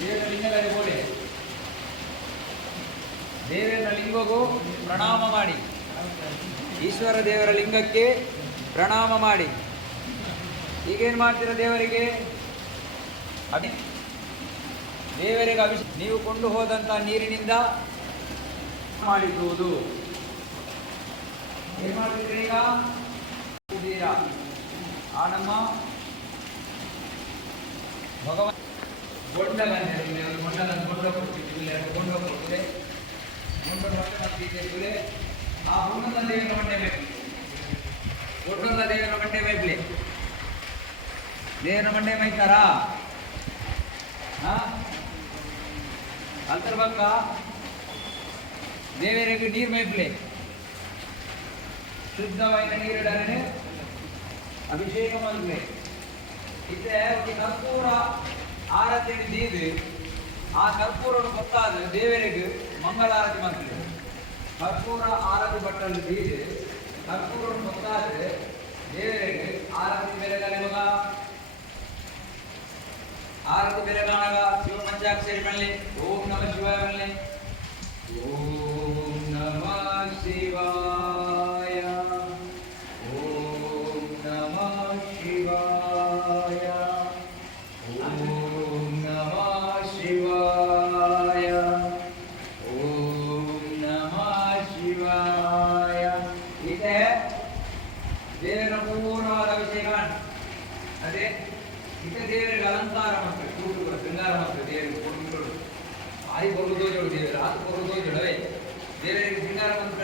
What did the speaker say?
ದೇವರ ಹೋಗಿ ದೇವರ ಲಿಂಗಗೂ ಪ್ರಣಾಮ ಮಾಡಿ. ಈಶ್ವರ ದೇವರ ಲಿಂಗಕ್ಕೆ ಪ್ರಣಾಮ ಮಾಡಿ. ಈಗೇನು ಮಾಡ್ತೀರ ದೇವರಿಗೆ? ಅಭಿ ದೇವರಿಗೆ ಅಭಿಷೇಕ ನೀವು ಕೊಂಡು ಹೋದಂಥ ನೀರಿನಿಂದ ಮಾಡಿಸುವುದು. ಏನು ಮಾಡ್ತಿದ್ರಿ ಈಗ? ಇದ್ದೀರಾ? ಆ ಭಗವಾನ್ ಗೊಂಡ ಬಂದಿರಲಿ ಅವರು ಮೊಂಡನ ಗೊಂಡ ಕೊಡ್ತಿದ್ವಿ ಎರಡು ಗೊಂಡ ಕೊಡ್ತದೆ ಗೊಂಡ ಮೊಟ್ಟ ಮಾಡ್ತಿದ್ದೆ ಆ ಹುಣ್ಣನ ದೇವರ ಮಂಡೆ ಬೇಕು. ಗೊಂಡನ ದೇವರ ಮಂಡೆ ಬೇಕ್ಲಿ. ದೇವರ ಮಂಡೆ ಮೈತಾರಾ ಅಲ್ತರ ಬಕ್ಕ ದೇವರಿಗೆ ನೀರು ಮೈಪ್ಲೆ ಶುದ್ಧವಾದ ನೀರಿಡನೆ ಅಭಿಷೇಕ ಮಲ್ಪೆ ಇತ್ತೆ ಒಂದು ಆರತಿ ನೀದಿ ಆ ಕರ್ಪೂರ ಗೊತ್ತಾದ ದೇವರಿಗೆ ಮಂಗಳಾರತಿ ಮಾಡ್ತೀವಿ ಕರ್ಪೂರ ಆರತಿ ಬಟ್ಟಲು ನೀದಿ ಕರ್ಪೂರ ಗೊತ್ತಾದ್ರೆ ದೇವರಿಗೆ ಆರತಿ ಬೆಲೆಗಲೆ ಮಗ ಆರತಿ ಬೆಲೆಗಾಣಗ ಶಿವ ಪಂಚಾಕ್ಷರಿ ಮಲ್ಲಿ ಓಂ ನಮ ಶಿವಾಯ ಮಲ್ಲಿ ಓಂ ನಮ ಶಿವಾಯ. ಓಂ ನಮ ಶಿವಾಯ. ಶಿವಾಯ ಇದೆ ದೇವರ ಪೂರ್ಣವಾದ ಅಭಿಷೇಕ ಅದೇ ಇದು ದೇವರಿಗೆ ಅಲಂಕಾರ ಮಾಡ್ತಾರೆ ಕೂಟುಗಳು ಶೃಂಗಾರ ಮಾಡ್ತಾರೆ ದೇವರಿಗೆ ಕೊಡುಗಳು ಆರಿ ಬರುವುದೋ ಜೋಡು ದೇವರು ಅದು ಬರುವುದೋ ಜೋಡವೇ ದೇವರಿಗೆ ಶೃಂಗಾರ ಮಂತ್ರಗಳಾಗಿಗಳೇ